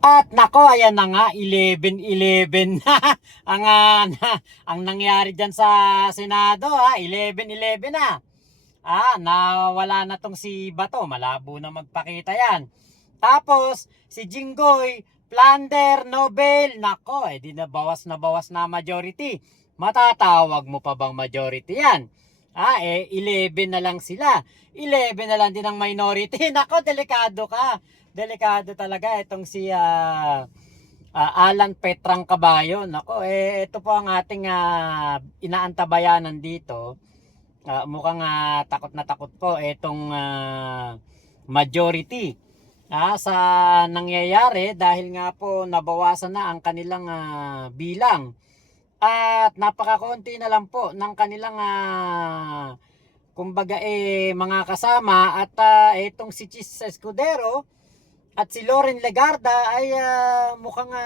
At nako, ayan na nga, 11-11 ang, ang nangyari dyan sa Senado. 11-11 na. Nawala na tong si Bato. Malabo na magpakita yan. Tapos, si Jinggoy, Plunder, Nobel. Nako, di na bawas na majority. Matatawag mo pa bang majority yan? 11 na lang sila. 11 na lang din ang minority. Nako, delikado ka. Delikado talaga itong si Alan Petrang Caballo. Nako, ito po ang ating inaantabayanan dito. Mukhang takot po itong majority sa nangyayari dahil nga po nabawasan na ang kanilang bilang at napakakonti na lang po ng kanilang kumbaga mga kasama at itong si Chis Escudero at si Loren Legarda ay mukhang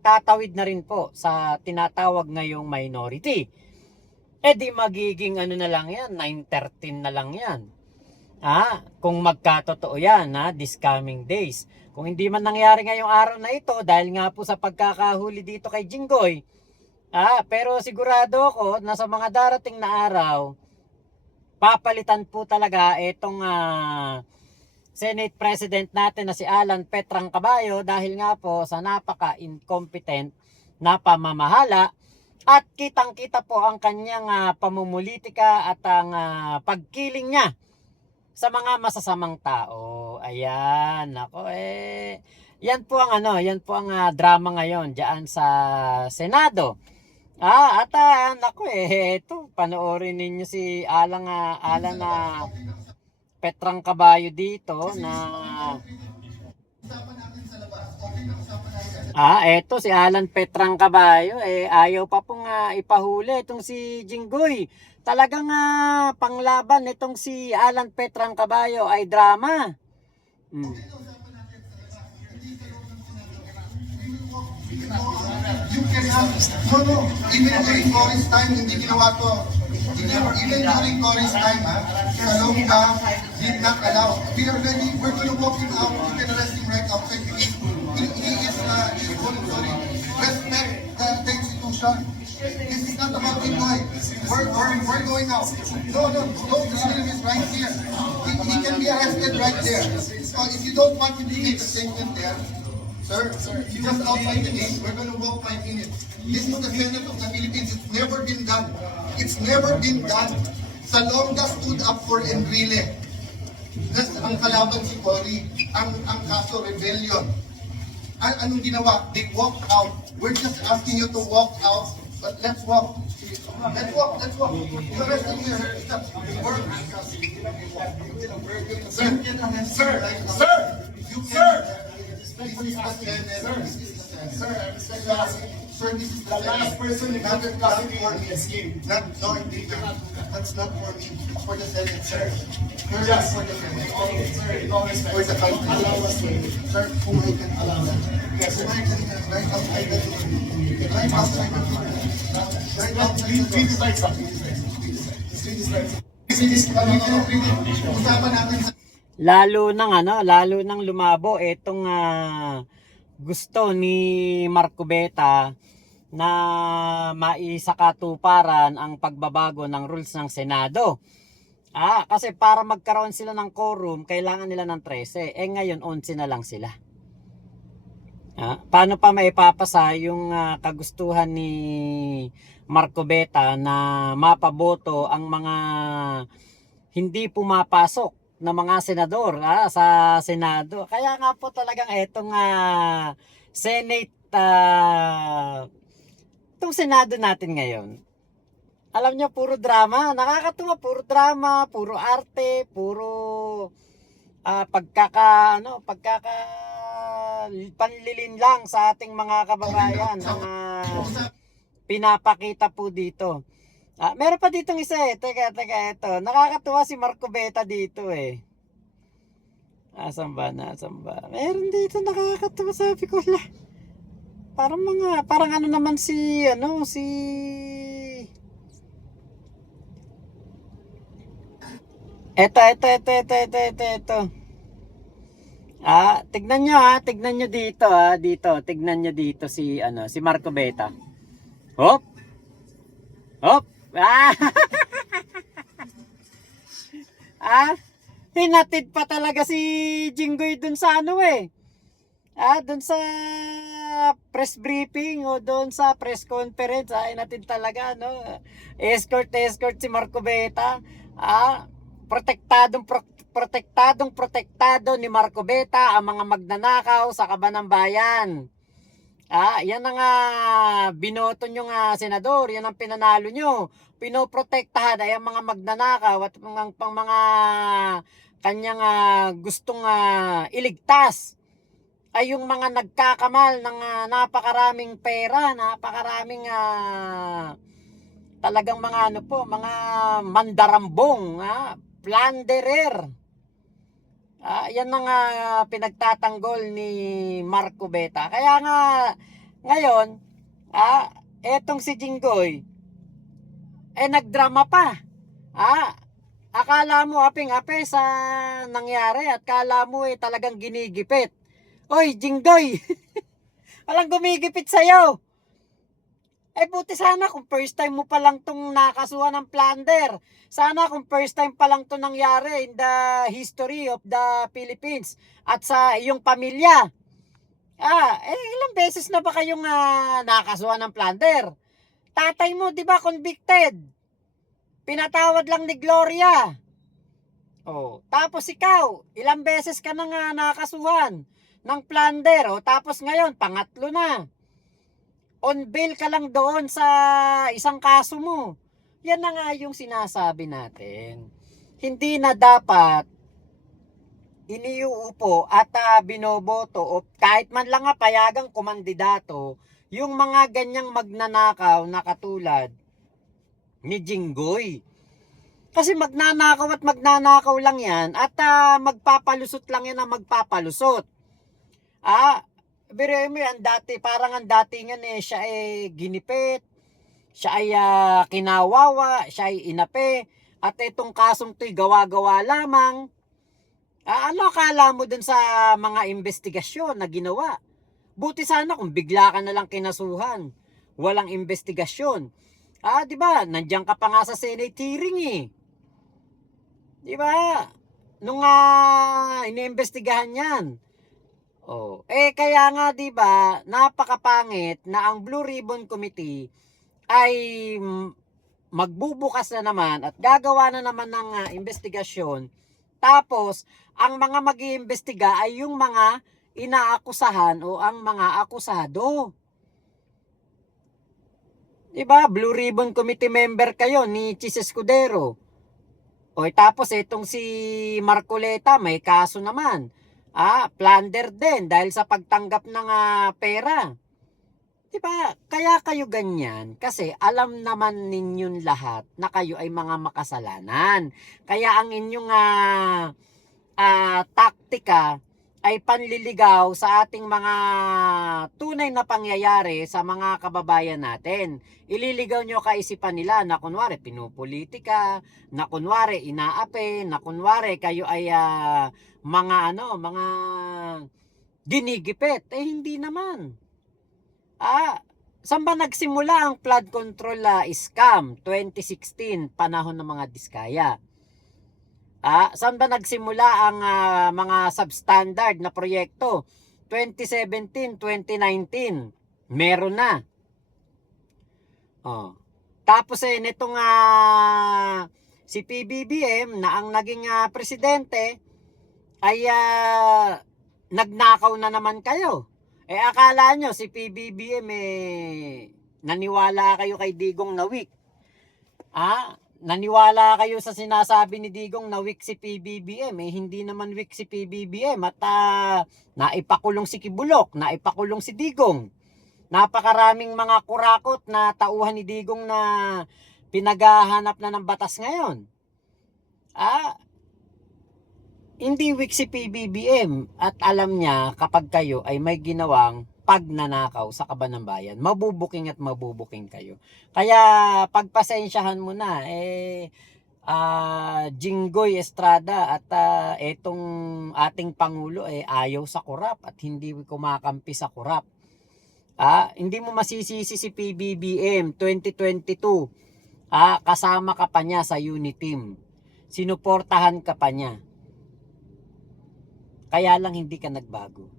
tatawid na rin po sa tinatawag ngayong minority. Di magiging ano na lang yan, 9-13 na lang yan. Kung magkatotoo yan, this coming days. Kung hindi man nangyari ngayong araw na ito, dahil nga po sa pagkakahuli dito kay Jinggoy, pero sigurado ako na sa mga darating na araw, papalitan po talaga itong Senate President natin na si Alan Petrang Caballo dahil nga po sa napaka-incompetent na pamamahala. At kitang-kita po ang kanyang pamumulitika at ang pagkiling niya sa mga masasamang tao. Ayan, nako yan po ang drama ngayon diyan sa Senado. Nako ito, panoorin ninyo si Alan Petrang Caballo dito na eto si Alan Petrang Caballo ayaw pa pong ipahuli itong si Jinggoy. Talagang panglaban itong si Alan Petrang Caballo ay drama. You cannot, even during Cory's time, hindi ginawa to. Even during Cory's time, Salonga did not allow. We're going to walk him out. You can arrest him right outside because he's voluntary. Respect the institution. This is not about him, boy. We're going out. No, the film is right here. He can be arrested right there. If you don't want him to make a statement there, Sir, just outside the gate, we're going to walk 5 minutes. This is the Senate of the Philippines. It's never been done. It's never been done. Salonga stood up for Enrile. That's ang kalaban si Cory. Ang kaso rebellion. Anong ginawa? They walked out. We're just asking you to walk out. But let's walk. Let's walk. The rest of you stop. Sir! Sir, this is the last person who haven't gotten for me escape. That's not for me. It's for the Senate, sir. Just for the Senate. For the country. Allow us to. Sir, kung I can allow that. Yes, kung I can, right outside the door. Right outside the door. Right outside the door. Please decide something. Usapan natin sa Lalo nang lumabo itong gusto ni Marco Beta na maisakatuparan ang pagbabago ng rules ng Senado. Kasi para magkaroon sila ng quorum, kailangan nila ng 13. Ngayon 11 na lang sila. Paano pa maipapasa yung kagustuhan ni Marco Beta na mapaboto ang mga hindi pumapasok na mga senador sa Senado? Kaya nga po talagang etong Senate itong Senado natin ngayon, alam nyo, puro drama. Nakakatuwa, puro drama, puro arte, puro panlilin lang sa ating mga kababayan ang pinapakita po dito. Meron pa ditong isa Teka, ito. Nakakatuwa si Marco Beta dito Asan ba? Meron dito nakakatuwa, sabi ko la. Parang ano naman si Ito. Tignan nyo dito tignan nyo dito si si Marco Beta. Hop. Hop. Ah, hinatid pa talaga si Jinggoy dun sa dun sa press briefing o dun sa press conference, hinatid talaga, no? Escort si Marco Beta. Protektado ni Marco Beta ang mga magnanakaw sa Kabanang Bayan. Yan ang binoto nyo senador, yan ang pinanalo nyo. Pinoprotektahan ay ang mga magnanakaw at mga kanyang gustong iligtas ay yung mga nagkakamal ng napakaraming pera, napakaraming talagang mga mga mandarambong, plunderer. Yan ang pinagtatanggol ni Marco Beta. Kaya nga ngayon, etong si Jinggoy nagdrama pa. Akala mo aping-ape sa nangyari at kala mo talagang ginigipit. Oy, Jinggoy, walang gumigipit sa'yo. Buti sana kung first time mo pa lang tong nakasuhan ng plunder. Sana kung first time pa lang to nangyari in the history of the Philippines at sa iyong pamilya. Ilang beses na ba kayong nakasuhan ng plunder? Tatay mo, di ba, convicted? Pinatawad lang ni Gloria. Tapos ikaw, ilang beses ka na nakasuhan ng plunder. Tapos ngayon, pangatlo na. On bail ka lang doon sa isang kaso mo. Yan na nga yung sinasabi natin. Hindi na dapat iniuupo at binoboto o kahit man lang payagang kumandidato yung mga ganyang magnanakaw na katulad ni Jinggoy. Kasi magnanakaw at magnanakaw lang yan at magpapalusot lang yan na magpapalusot. Pero parang ang datingan siya ginipit, siya ay kinawawa, siya ay inape, at itong kasong to'y gawa-gawa lamang. Ano akala mo dun sa mga investigasyon na ginawa? Buti sana kung bigla ka na lang kinasuhan, walang investigasyon. Di ba? Nandiyan ka pa nga sa Senate hearing Di ba? Nung iniimbestigahan yan. Kaya nga 'di ba, napakapangit na ang Blue Ribbon Committee ay magbubukas na naman at gagawa na naman ng investigasyon. Tapos, ang mga mag-iimbestiga ay yung mga inaakusahan o ang mga akusado. 'Di ba? Blue Ribbon Committee member kayo ni Chis Escudero. Tapos itong si Marcoleta may kaso naman. Plunder din dahil sa pagtanggap ng pera. Diba? Kaya kayo ganyan kasi alam naman ninyong lahat na kayo ay mga makasalanan. Kaya ang inyong taktika ay panliligaw sa ating mga tunay na pangyayari sa mga kababayan natin. Ililigaw nyo kaisipan nila na kunwari pinupolitika, na kunwari inaape, na kunwari kayo ay mga ginigipit. Hindi naman. Saan ba nagsimula ang flood control scam? 2016, panahon ng mga Diskaya. Saan ba nagsimula ang mga substandard na proyekto? 2017, 2019. Meron na. Tapos nitong si PBBM na ang naging presidente ay nagnakaw na naman kayo. Akala nyo si PBBM naniwala kayo kay Digong na weak. Naniwala kayo sa sinasabi ni Digong na weak si PBBM. Hindi naman weak si PBBM at naipakulong si Kibulok, naipakulong si Digong. Napakaraming mga kurakot na tauhan ni Digong na pinaghahanap na ng batas ngayon. Hindi weak si PBBM at alam niya kapag kayo ay may ginawang pagnanakaw sa Kabanang Bayan, mabubuking at mabubuking kayo. Kaya pagpasensyahan mo na Jinggoy Estrada at etong ating Pangulo ayaw sa korap at hindi kumakampi sa korap. Hindi mo masisisi si PBBM 2022. Kasama ka pa niya sa Uniteam. Sinuportahan ka pa niya. Kaya lang hindi ka nagbago.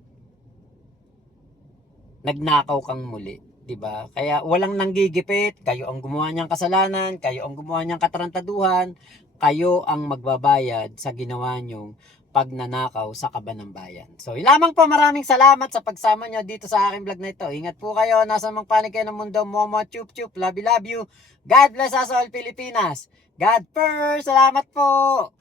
Nagnakaw kang muli. 'Di ba? Kaya walang nanggigipit, kayo ang gumawa niyang kasalanan, kayo ang gumawa niyang katarantaduhan, kayo ang magbabayad sa ginawa niyong pagnanakaw sa kaban ng bayan. So, lamang po, maraming salamat sa pagsama niyo dito sa aking vlog na ito. Ingat po kayo, nasa mang panig kayo ng mundo, Momo Chup Chup, love you, love you. God bless us all Pilipinas. God first, salamat po.